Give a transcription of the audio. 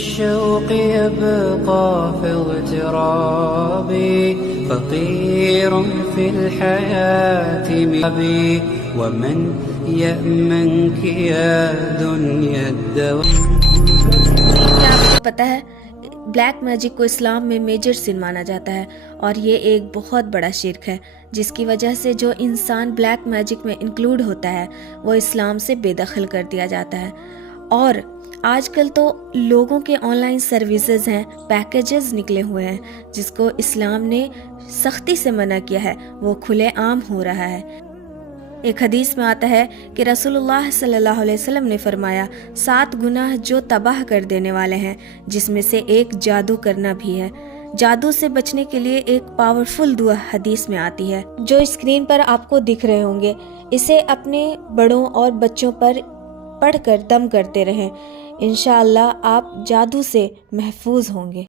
الشوق يبقى في اغترابي فقير في الحياة مبي ومن يأمنك يا دنيا الدوام. کیا آپ کو پتہ ہے بلیک میجک کو اسلام میں میجر سن مانا جاتا ہے اور یہ ایک بہت بڑا شرک ہے جس کی وجہ سے جو انسان بلیک میجک میں انکلوڈ ہوتا ہے وہ اسلام سے بے دخل کر دیا جاتا ہے. اور آج کل تو لوگوں کے آن لائن سروسز ہیں، پیکیجز نکلے ہوئے ہیں جس کو اسلام نے سختی سے منع کیا ہے، وہ کھلے عام ہو رہا ہے. ایک حدیث میں آتا ہے کہ رسول اللہ صلی اللہ علیہ وسلم نے فرمایا 7 گناہ جو تباہ کر دینے والے ہیں، جس میں سے ایک جادو کرنا بھی ہے. جادو سے بچنے کے لیے ایک پاورفل دعا حدیث میں آتی ہے جو اسکرین پر آپ کو دکھ رہے ہوں گے. اسے اپنے بڑوں اور بچوں پر پڑھ کر دم کرتے رہیں، انشاءاللہ آپ جادو سے محفوظ ہوں گے.